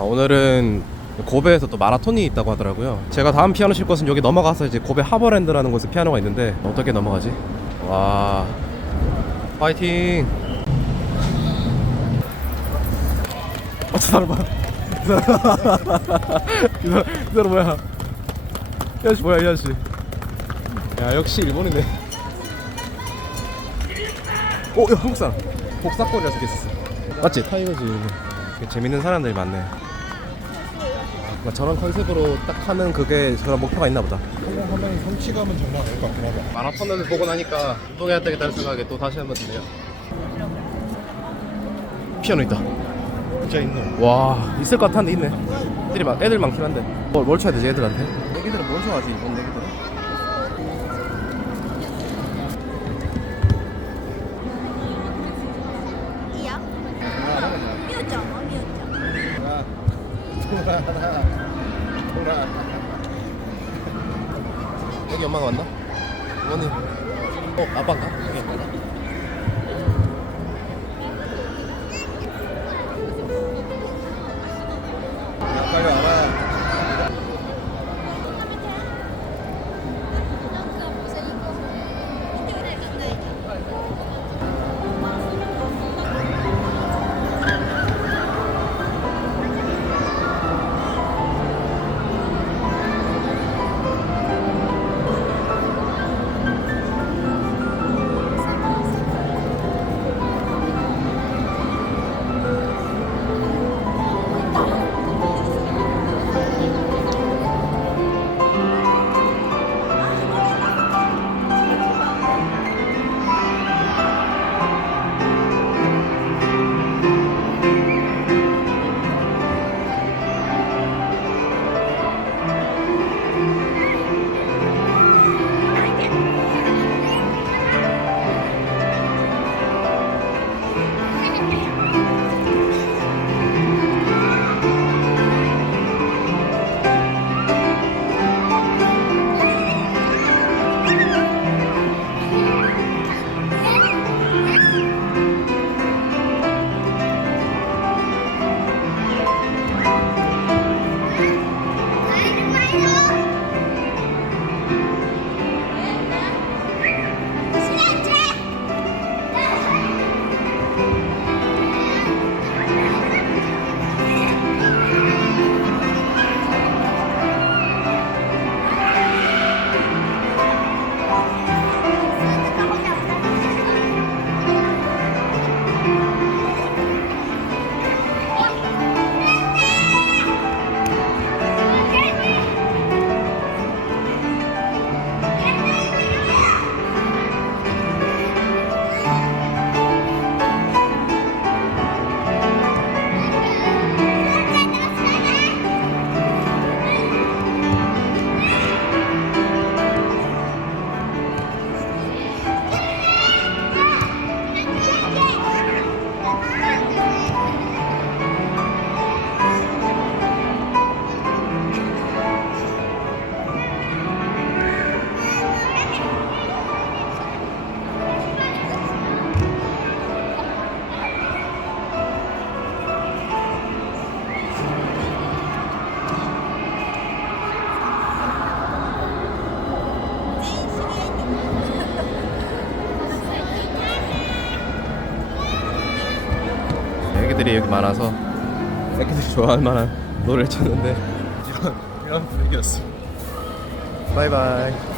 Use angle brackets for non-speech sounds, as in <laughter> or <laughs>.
아, 오늘은 고베에서 또 마라톤이 있다고 하더라고요. 제가 다음 피아노 칠 곳은 여기 넘어가서 이제 고베 하버랜드라는 곳에 피아노가 있는데 어떻게 넘어가지? 와, 파이팅! 어, 저 사람 봐. 이 사람, 이 사람, 이 사람 뭐야? 이 아저씨 뭐야, 이 아저씨? 야, 역시 일본이네. 오, 야, 한국 사람. 복사골이라 쓰겠어. 맞지? 타이거지. 재밌는 사람들이 많네. 뭐 저런 컨셉으로 딱 하는 그게 그런 목표가 있나 보다. 성공하면 성취감은 정말 될것 같긴 하다. 마라톤을 보고 나니까 운동해야 되겠다는 생각에 또 다시 한번 드네요. 피아노 있다. 진짜 있노? 와 있을 것 같은데 있네. 애들이 많, 애들 많긴 한데 뭘, 뭘 쳐야 되지 애들한테? 애기들은 뭘 좋아하지 일본 애기들은? 이야? 미호짱, <laughs> 미호짱. 여기 엄마가 왔나? 어머니 어 아빠인가? 여기 애기들이 여기 많아서 애기들이 좋아할 만한 노래를 쳤는데 이런 이런 분위기였어. 바이바이.